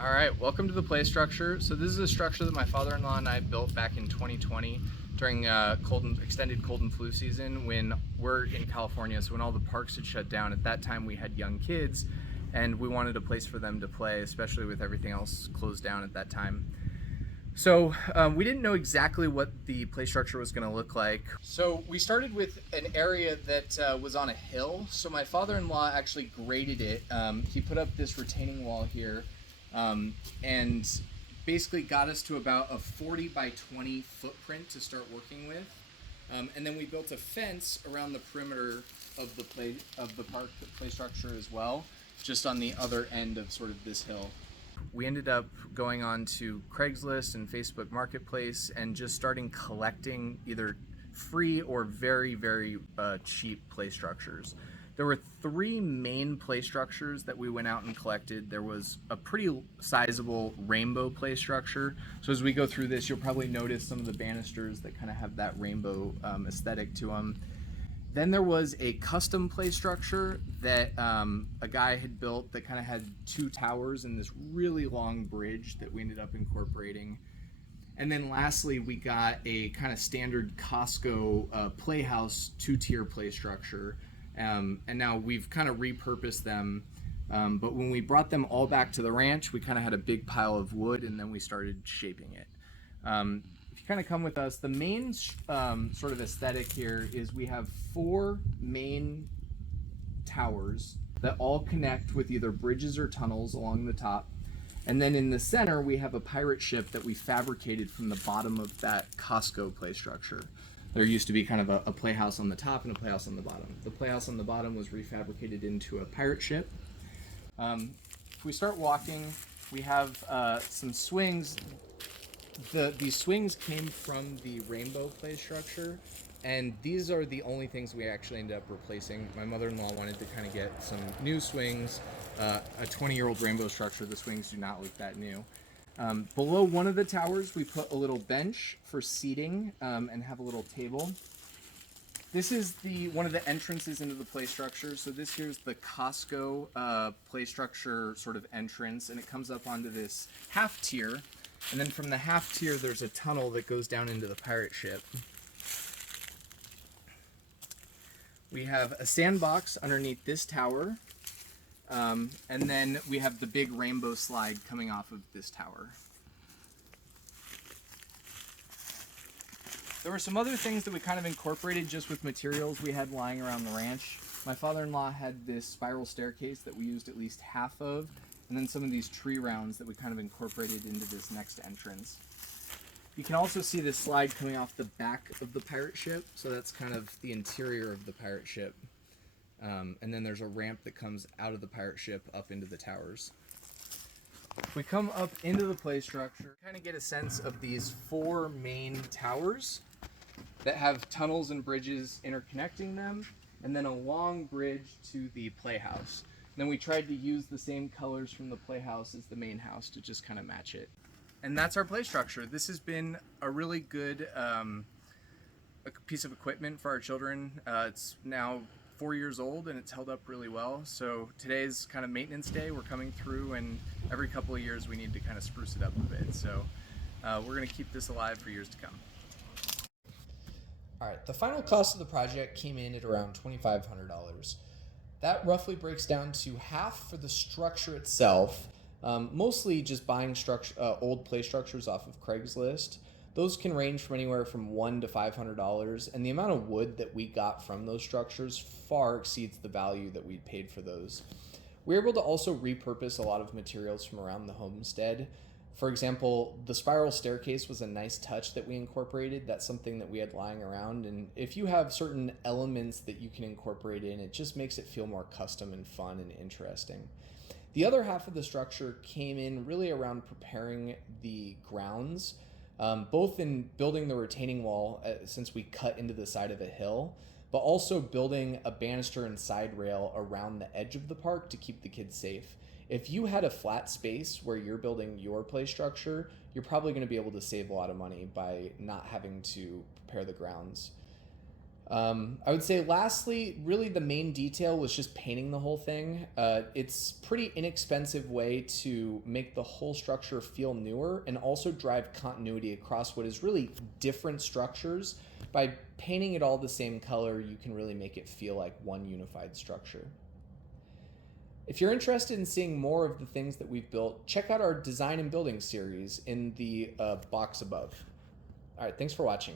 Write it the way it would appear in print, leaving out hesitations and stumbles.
All right, welcome to the play structure. So this is a structure that my father-in-law and I built back in 2020 during extended cold and flu season when we're in California. So when all the parks had shut down, at that time we had young kids and we wanted a place for them to play, especially with everything else closed down at that time. So we didn't know exactly what the play structure was going to look like. So we started with an area that was on a hill. So my father-in-law actually graded it. He put up this retaining wall here and basically got us to about a 40 by 20 footprint to start working with. And then we built a fence around the perimeter of the park, the play structure as well, just on the other end of sort of this hill. We ended up going on to Craigslist and Facebook Marketplace and just starting collecting either free or very, very cheap play structures. There were 3 main play structures that we went out and collected. There was a pretty sizable rainbow play structure. So as we go through this, you'll probably notice some of the banisters that kind of have that rainbow aesthetic to them. Then there was a custom play structure that a guy had built that kind of had 2 towers and this really long bridge that we ended up incorporating. And then lastly, we got a kind of standard Costco playhouse 2-tier play structure. And now we've kind of repurposed them. But when we brought them all back to the ranch, we kind of had a big pile of wood and then we started shaping it. If you kind of come with us, the main sort of aesthetic here is we have 4 main towers that all connect with either bridges or tunnels along the top. And then in the center, we have a pirate ship that we fabricated from the bottom of that Costco play structure. There used to be kind of a playhouse on the top and a playhouse on the bottom. The playhouse on the bottom was refabricated into a pirate ship. If we start walking, we have some swings. These swings came from the rainbow play structure, and these are the only things we actually ended up replacing. My mother-in-law wanted to kind of get some new swings. A 20-year-old rainbow structure, the swings do not look that new. Below one of the towers, we put a little bench for seating and have a little table. This is one of the entrances into the play structure. So this here's the Costco play structure sort of entrance, and it comes up onto this half tier. And then from the half tier, there's a tunnel that goes down into the pirate ship. We have a sandbox underneath this tower. And then we have the big rainbow slide coming off of this tower. There were some other things that we kind of incorporated just with materials we had lying around the ranch. My father-in-law had this spiral staircase that we used at least half of, and then some of these tree rounds that we kind of incorporated into this next entrance. You can also see this slide coming off the back of the pirate ship, so that's kind of the interior of the pirate ship. And then there's a ramp that comes out of the pirate ship up into the towers. If we come up into the play structure, kind of get a sense of these 4 main towers that have tunnels and bridges interconnecting them, and then a long bridge to the playhouse. And then we tried to use the same colors from the playhouse as the main house to just kind of match it. And that's our play structure. This has been a really good piece of equipment for our children. It's now 4 years old and it's held up really well. So today's kind of maintenance day. We're coming through, and every couple of years we need to kind of spruce it up a bit. So we're going to keep this alive for years to come. All right, the final cost of the project came in at around $2,500. That roughly breaks down to half for the structure itself, mostly just buying old play structures off of Craigslist. Those can range from anywhere from $100 to $500, and the amount of wood that we got from those structures far exceeds the value that we'd paid for those. We were able to also repurpose a lot of materials from around the homestead. For example, the spiral staircase was a nice touch that we incorporated. That's something that we had lying around, and if you have certain elements that you can incorporate in, it just makes it feel more custom and fun and interesting. The other half of the structure came in really around preparing the grounds, both in building the retaining wall since we cut into the side of a hill, but also building a banister and side rail around the edge of the park to keep the kids safe. If you had a flat space where you're building your play structure, you're probably going to be able to save a lot of money by not having to prepare the grounds. I would say lastly, really the main detail was just painting the whole thing. It's pretty inexpensive way to make the whole structure feel newer and also drive continuity across what is really different structures. By painting it all the same color, you can really make it feel like one unified structure. If you're interested in seeing more of the things that we've built, check out our design and building series in the box above. All right, thanks for watching.